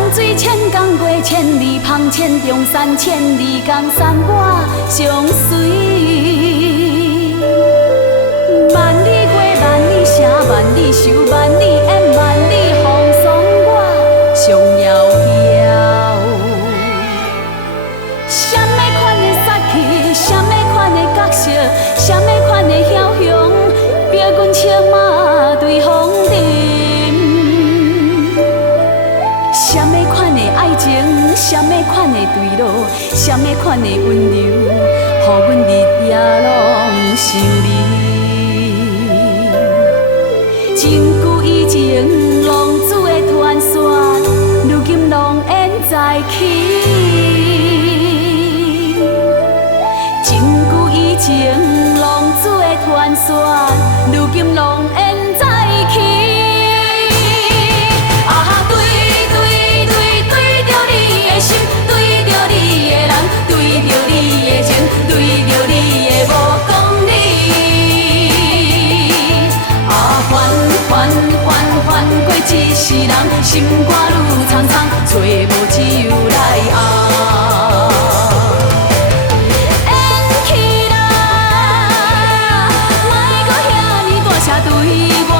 江水千江过，千里旁，千重山，千里江山我相随。万里过，万里城，万里愁，万里烟，万里风霜，我上遥遥。什么款的杀气，什么款的角色，什么款的枭雄，逼阮策马对风尘。什么款的爱情，什么款的对路，什么款的温柔，予阮日夜拢想你。真久以前，浪子的传说，如今拢演再起。真久以前，浪子的传说，如今拢演再起。心对着你的人，对着你的情，对着你的无讲理。啊，还过一世人，心肝愈苍苍，找无只有来熬。演起啦，莫搁遐尼大声对我。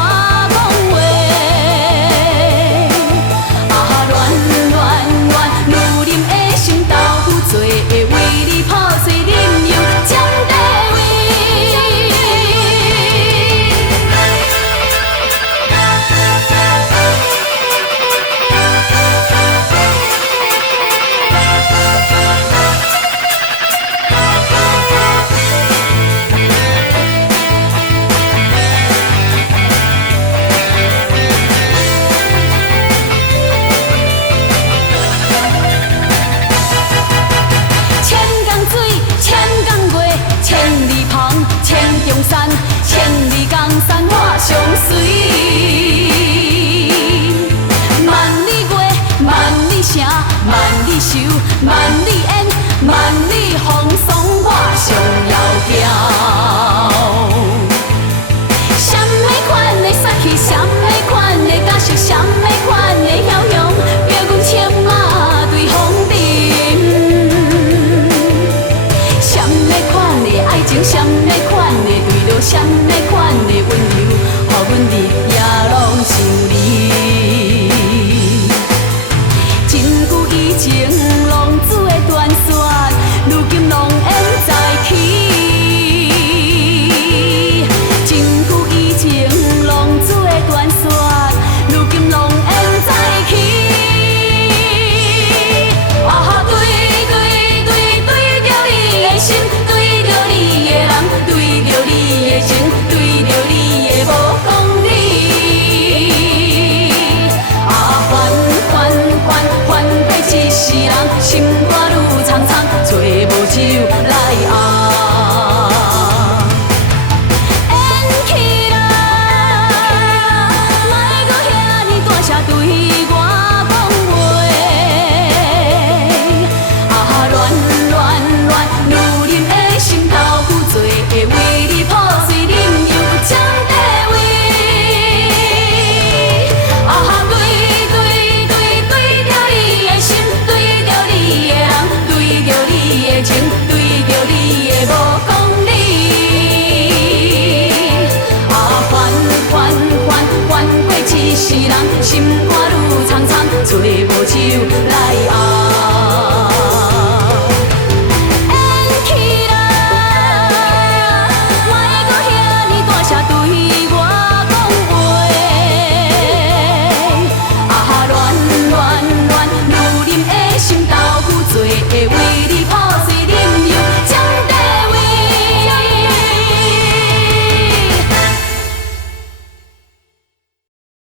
千里江山我相随，万里过，万里城，万里愁，万里烟，万里风霜我上遥遥。什么款的杀气，什么款的角色，什么款的枭雄，逼阮策马对风尘。什么款的爱情，什么款的对路，什么款的温柔，予阮日夜拢想你。真久以前，浪子的传说，如今拢演再起。真久以前，浪子的传说，如今拢演再起。啊，对着你的心，对着你的人，对着你的情，对着你的无讲理。啊，还过一世人，心肝愈苍苍，找无只有来熬。演起啦，莫搁遐尼大声对我讲话。啊，乱如林的心头负罪，会为你破碎，忍又将地位。啊，对着你的心，对着你的人，对着你的情，对着你的无讲理。啊，还过一世人，心。